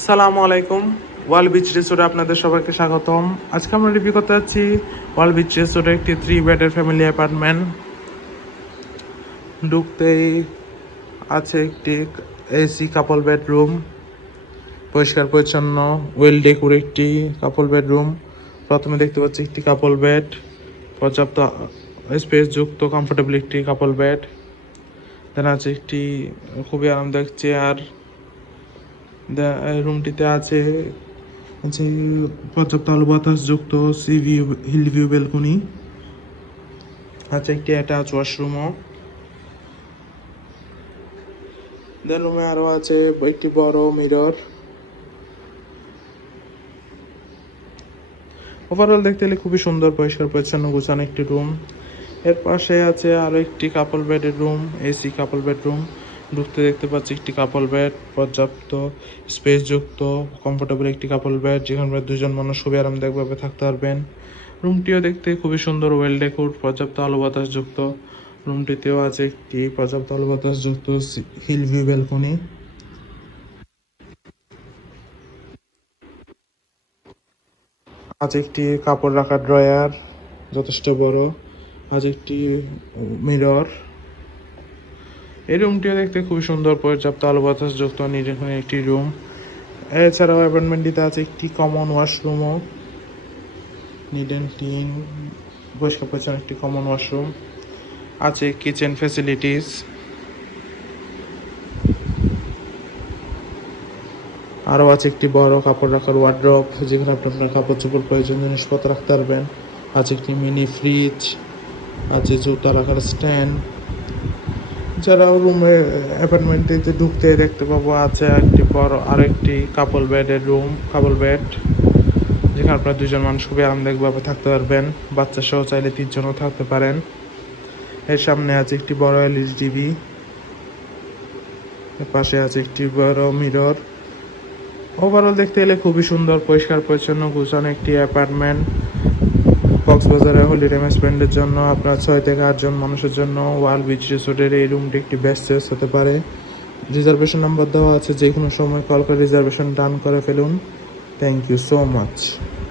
সালামু আলাইকুম। ওয়াল বিচ রিসোর্টে আপনাদের সবাইকে স্বাগতম। আজকে আমরা রিভিউ করতে যাচ্ছি ওয়াল বিচ রিসোর্টের একটি 3 বেডের ফ্যামিলি অ্যাপার্টমেন্ট। ঢুকতেই আছে একটি এসি কাপল বেডরুম, পরিষ্কার পরিচ্ছন্ন ওয়েল ডেকোর একটি কাপল বেডরুম। প্রথমে দেখতে পাচ্ছি একটি কাপল বেড, পর্যাপ্ত স্পেস যুক্ত কমফোর্টেবল একটি কাপল বেড। দেন আছে একটি খুবই আরামদায়ক চেয়ার। রুমটিতে আছে পর্যাপ্ত আলো বাতাস যুক্ত C view hill view balcony. আছে একটি অ্যাটাচ ওয়াশরুমও। দেন রুমে আরও আছে একটি বড় মিরর। ওভারঅল দেখতে গেলে খুবই সুন্দর, পরিষ্কার পরিচ্ছন্ন গুছানো একটি রুম। এর পাশে আছে আরও একটি কাপল বেডের রুম, এসি কাপল বেডরুম। ঢুকতে দেখতে পাচ্ছি একটি কাপল বেড, পর্যাপ্ত স্পেস যুক্ত কমফোর্টেবল একটি কাপল বেড, যেখানে দুজন মানুষ খুবই আরামদায়কভাবে থাকতে পারবেন। রুমটিও দেখতে খুবই সুন্দর, ওয়েল ডেকোর, পর্যাপ্ত আলো বাতাস যুক্ত। রুমটিতেও আছে একটি পর্যাপ্ত আলো বাতাস যুক্ত হিল ভিউ ব্যালকনি। আছে একটি কাপড় রাখার ড্রয়ার, যথেষ্ট বড়। আজ একটি মিরর। এই রুমটিও দেখতে খুবই সুন্দর, পর্যাপ্ত আলো বাতাস যুক্ত নির্জন একটি রুম। এছাড়াও অ্যাপার্টমেন্টটিতে আছে একটি কমন ওয়াশরুমও, নিট অ্যান্ড ক্লিন, পরিষ্কার পরিচ্ছন্ন একটি কমন ওয়াশরুম। আছে কিচেন ফ্যাসিলিটিস। আরও আছে একটি বড় কাপড় রাখার ওয়ার্ড্রপ, যেখানে আপনি আপনার কাপড় চোপড় প্রয়োজনীয় জিনিসপত্র রাখতে পারবেন। আছে একটি মিনি ফ্রিজ, আছে জুতা রাখার স্ট্যান্ড। এছাড়াও রুমের অ্যাপার্টমেন্টটিতে ঢুকতে দেখতে পাবো আছে একটি বড় আরেকটি কাপল বেডের রুম, কাপল বেড, যেখানে আপনার দুজন মানুষ খুবই আরামদায়কভাবে থাকতে পারবেন। বাচ্চা সহ চাইলে 3 জনও থাকতে পারেন। এর সামনে আছে একটি বড় এলইডি টিভি। এর পাশে আছে একটি বড় মিরর। ওভারঅল দেখতে গেলে খুবই সুন্দর, পরিষ্কার পরিচ্ছন্ন গুছানো একটি অ্যাপার্টমেন্ট। কক্সবাজারের হলিডে ম্যানেজমেন্টের জন্য আপনার 6 থেকে 8 জন মানুষের জন্য ওয়াল বিচ রিসোর্টের এই রুমটি একটি বেস্ট চয়েস হতে পারে। রিজার্ভেশন নাম্বার দেওয়া আছে, যে কোনো সময় কল করে রিজার্ভেশন ডান করে ফেলুন। Thank you so much.